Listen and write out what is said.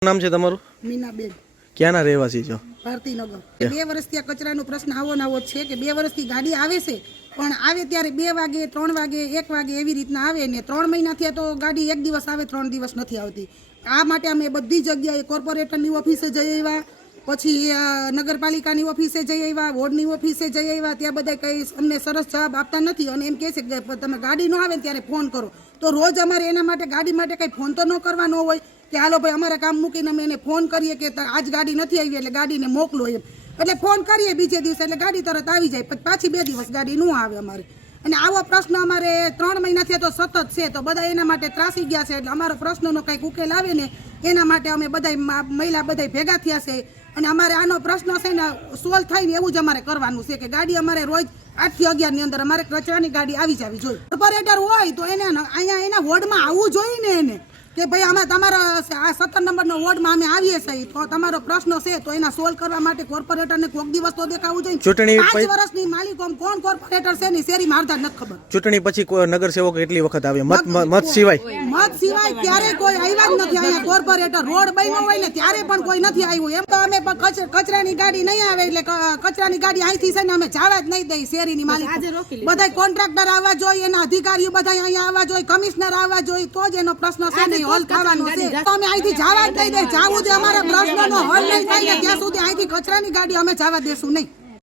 નામ છે તમારું? મીનાબેન. ક્યાંના રહેવાસી છો? ભારતીનગર. બે વર્ષથી આ કચરાનો પ્રશ્ન આવો ને છે કે બે વર્ષથી ગાડી આવે છે પણ આવે ત્યારે બે વાગે ત્રણ વાગે એક વાગે એવી રીતના આવે ને ત્રણ મહિનાથી તો ગાડી એક દિવસ આવે ત્રણ દિવસ નથી આવતી. આ માટે અમે બધી જગ્યાએ કોર્પોરેટરની ઓફિસે જઈ આવ્યા પછી નગરપાલિકાની ઓફિસે જઈ આવ્યા વોર્ડની ઓફિસે જઈ આવ્યા ત્યાં બધા કંઈ અમને સરસ જવાબ આપતા નથી અને એમ કહે છે કે તમે ગાડી ન આવે ત્યારે ફોન કરો. તો રોજ અમારે એના માટે ગાડી માટે કંઈ ફોન તો ન કરવાનો હોય. કે હાલો ભાઈ, અમારા કામ મૂકીને અમે એને ફોન કરીએ કે આજ ગાડી નથી આવી એટલે ગાડીને મોકલો એમ. એટલે ફોન કરીએ બીજે દિવસે એટલે ગાડી તરત આવી જાય. પછી પાછી બે દિવસ ગાડી ન આવે અમારે. અને આવો પ્રશ્ન અમારે ત્રણ મહિનાથી તો સતત છે. તો બધા એના માટે ત્રાસી ગયા છે. એટલે અમારો પ્રશ્નનો કંઈક ઉકેલ આવે ને, એના માટે અમે બધા મહિલા બધા ભેગા થયા છે. અને અમારે આનો પ્રશ્ન છે ને સોલ્વ થાય ને એવું જ અમારે કરવાનું છે કે ગાડી અમારે રોજ આઠથી અગિયારની અંદર અમારે કચરાની ગાડી આવી જવી જોઈએ કોર્પોરેટર હોય તો એને અહીંયા એના વોર્ડમાં આવવું જોઈએ ને એને. કે ભાઈ અમે તમારા આ સત્તર નંબરનો વોર્ડમાં અમે આવીએ છીએ તો તમારો પ્રશ્ન છે તો એના સોલ્વ કરવા માટે કોર્પોરેટરને કોઈક દિવસ તો દેખાવું જોઈએ. ચૂંટણી પાંચ વર્ષની માલિકો કોણ કોર્પોરેટર છે ની શેરી મારતા નથી ખબર. ચૂંટણી પછી કોઈ નગરસેવક કેટલી વખત આવે મત મત સિવાય. મત સિવાય ક્યારે કોઈ આવ્યા જ નથી અહીંયા કોર્પોરેટર રોડ બન્યો હોય ને ત્યારે પણ કોઈ નથી આવ્યું. એમ તો અમે પણ કચરાની ગાડી નહીં આવે એટલે કચરાની ગાડી અહીંથી છે ને અમે જવા જ નહીં દઈ શેરીની માલિક. બધા કોન્ટ્રાક્ટર આવવા જોઈએ એના અધિકારીઓ બધા અહીંયા આવવા જોઈએ કમિશનર આવવા જોઈએ તો જ એનો પ્રશ્ન છે ને હલ થવાનો છે. તો અમે અહીંથી જવા જ નહીં દઈ જવું જ અમારા પ્રશ્નનો હલ નહીં થાય ત્યાં સુધી અહીંથી કચરાની ગાડી અમે જવા દેશું નહીં.